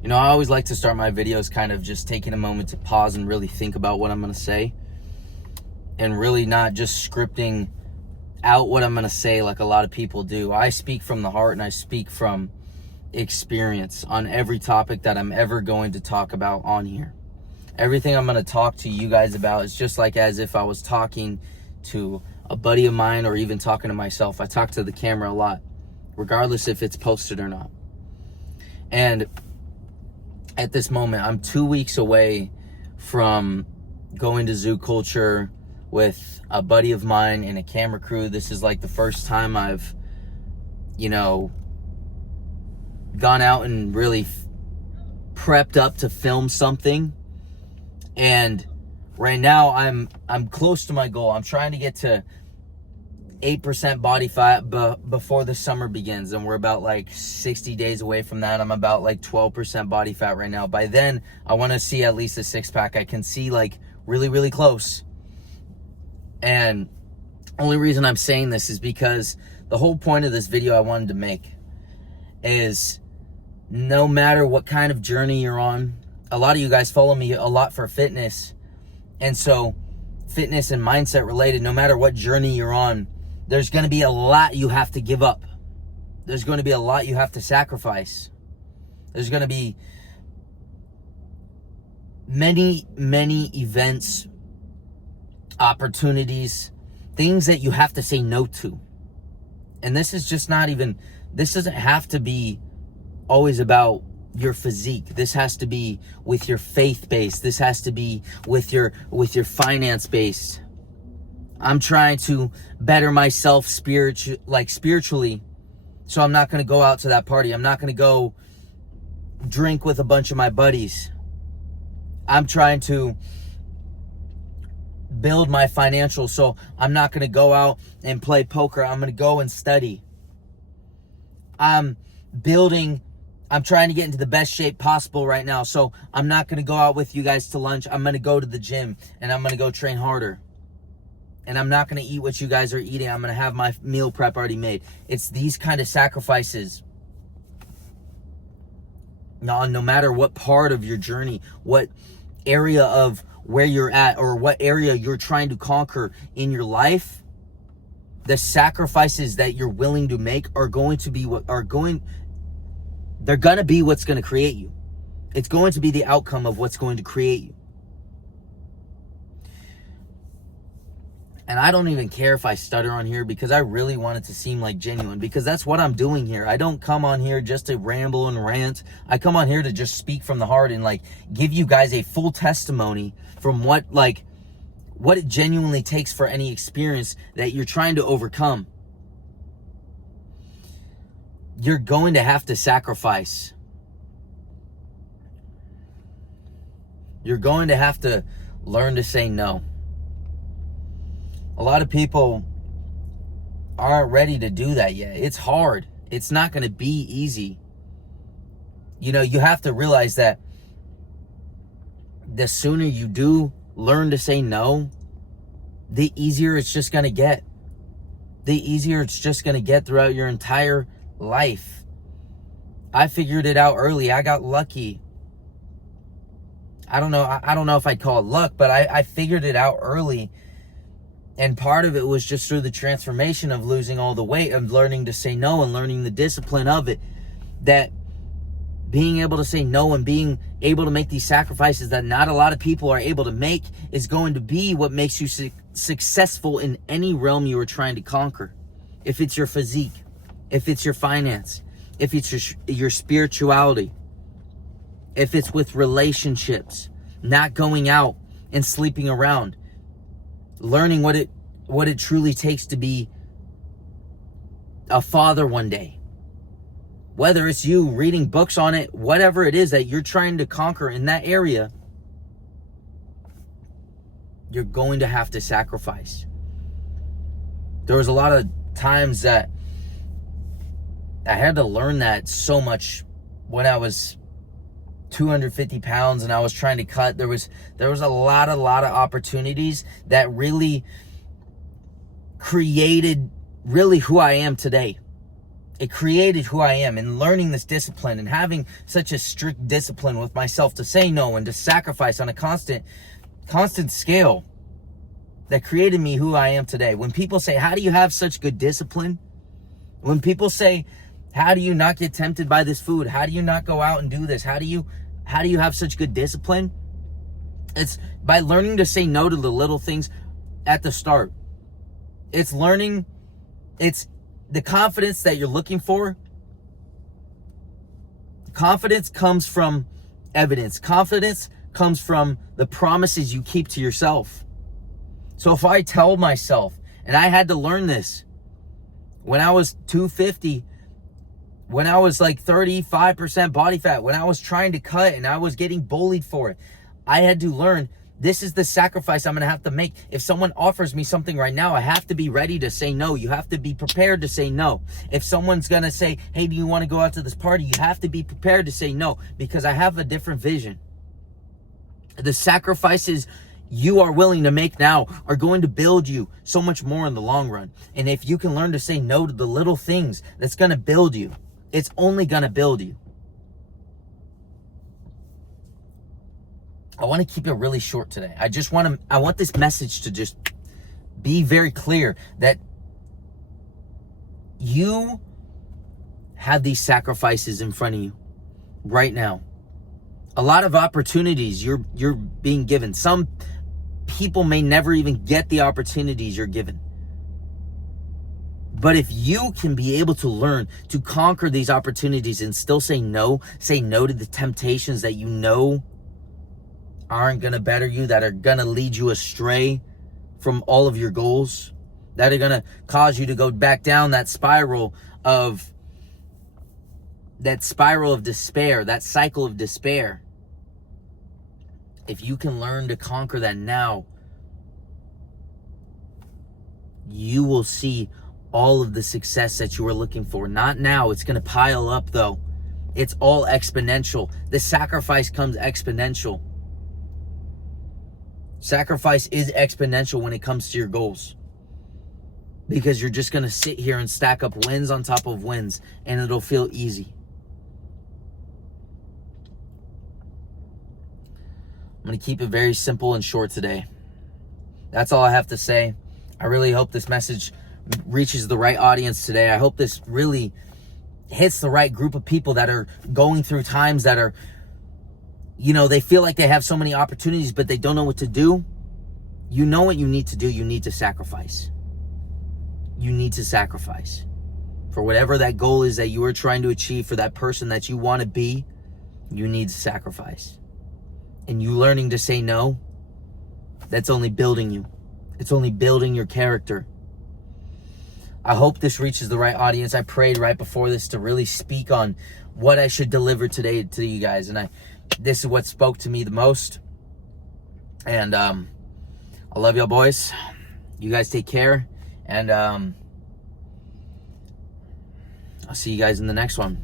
You know, I always like to start my videos kind of just taking a moment to pause and really think about what I'm going to say, and really not just scripting out what I'm going to say like a lot of people do. I speak from the heart and I speak from experience on every topic that I'm ever going to talk about on here. Everything I'm going to talk to you guys about is just like as if I was talking to a buddy of mine or even talking to myself. I talk to the camera a lot, regardless if it's posted or not. And at this moment, I'm 2 weeks away from going to Zoo Culture with a buddy of mine and a camera crew. This is like the first time I've, gone out and really prepped up to film something. And right now I'm close to my goal. I'm trying to get to 8% body fat before the summer begins, and we're about like 60 days away from that. I'm about like 12% body fat right now. By then, I want to see at least a six-pack. I can see like really, really close. And only reason I'm saying this is because the whole point of this video I wanted to make is no matter what kind of journey you're on, a lot of you guys follow me a lot for fitness. And so fitness and mindset related, no matter what journey you're on, there's going to be a lot you have to give up. There's going to be a lot you have to sacrifice. There's going to be many, many events, opportunities, things that you have to say no to. And this is just not even, this doesn't have to be always about your physique. This has to be with your faith base. This has to be with your finance base. I'm trying to better myself spiritually. So I'm not going to go out to that party. I'm not going to go drink with a bunch of my buddies. I'm trying to build my financial. So I'm not going to go out and play poker. I'm going to go and study. I'm trying to get into the best shape possible right now. So I'm not going to go out with you guys to lunch. I'm going to go to the gym and I'm going to go train harder. And I'm not going to eat what you guys are eating. I'm going to have my meal prep already made. It's these kind of sacrifices. No matter what part of your journey, what area of where you're at, or what area you're trying to conquer in your life, the sacrifices that you're willing to make are going to be they're going to be what's going to create you. It's going to be the outcome of what's going to create you. And I don't even care if I stutter on here, because I really want it to seem like genuine, because that's what I'm doing here. I don't come on here just to ramble and rant. I come on here to just speak from the heart and like give you guys a full testimony from what it genuinely takes for any experience that you're trying to overcome. You're going to have to sacrifice. You're going to have to learn to say no. A lot of people aren't ready to do that yet. It's hard. It's not going to be easy. You have to realize that the sooner you do learn to say no, the easier it's just going to get. The easier it's just going to get throughout your entire life. I figured it out early. I got lucky. I don't know if I'd call it luck, but I figured it out early. And part of it was just through the transformation of losing all the weight, of learning to say no and learning the discipline of it. That being able to say no and being able to make these sacrifices that not a lot of people are able to make is going to be what makes you successful in any realm you are trying to conquer. If it's your physique, if it's your finance, if it's your spirituality, if it's with relationships, not going out and sleeping around, learning what it truly takes to be a father one day. Whether it's you reading books on it, whatever it is that you're trying to conquer in that area, you're going to have to sacrifice. There was a lot of times that I had to learn that so much when I was 250 pounds and I was trying to cut. There was a lot of opportunities that really created really who I am today. It created who I am, and learning this discipline and having such a strict discipline with myself to say no and to sacrifice on a constant scale that created me who I am today. When people say, how do you have such good discipline? When people say, how do you not get tempted by this food? How do you not go out and do this? How do you have such good discipline? It's by learning to say no to the little things at the start. It's learning, it's the confidence that you're looking for. Confidence comes from evidence. Confidence comes from the promises you keep to yourself. So if I tell myself, and I had to learn this when I was 250, when I was like 35% body fat, when I was trying to cut and I was getting bullied for it, I had to learn this is the sacrifice I'm going to have to make. If someone offers me something right now, I have to be ready to say no. You have to be prepared to say no. If someone's going to say, hey, do you want to go out to this party? You have to be prepared to say no, because I have a different vision. The sacrifices you are willing to make now are going to build you so much more in the long run. And if you can learn to say no to the little things, that's going to build you. It's only going to build you. I want to keep it really short today. I want this message to just be very clear that you have these sacrifices in front of you right now. A lot of opportunities you're being given. Some people may never even get the opportunities you're given. But if you can be able to learn to conquer these opportunities and still say no to the temptations that you know aren't going to better you, that are going to lead you astray from all of your goals, that are going to cause you to go back down that spiral of despair, that cycle of despair. If you can learn to conquer that now, you will see all of the success that you were looking for. Not now. It's going to pile up, though. It's all exponential. The sacrifice comes exponential. Sacrifice is exponential when it comes to your goals, because you're just going to sit here and stack up wins on top of wins, and it'll feel easy. I'm going to keep it very simple and short today. That's all I have to say. I really hope this message reaches the right audience today. I hope this really hits the right group of people that are going through times that are, they feel like they have so many opportunities, but they don't know what to do. You know what you need to do. You need to sacrifice. You need to sacrifice. For whatever that goal is that you are trying to achieve, for that person that you want to be, you need to sacrifice. And you learning to say no, that's only building you. It's only building your character. I hope this reaches the right audience. I prayed right before this to really speak on what I should deliver today to you guys. And this is what spoke to me the most. And I love y'all, boys. You guys take care. And I'll see you guys in the next one.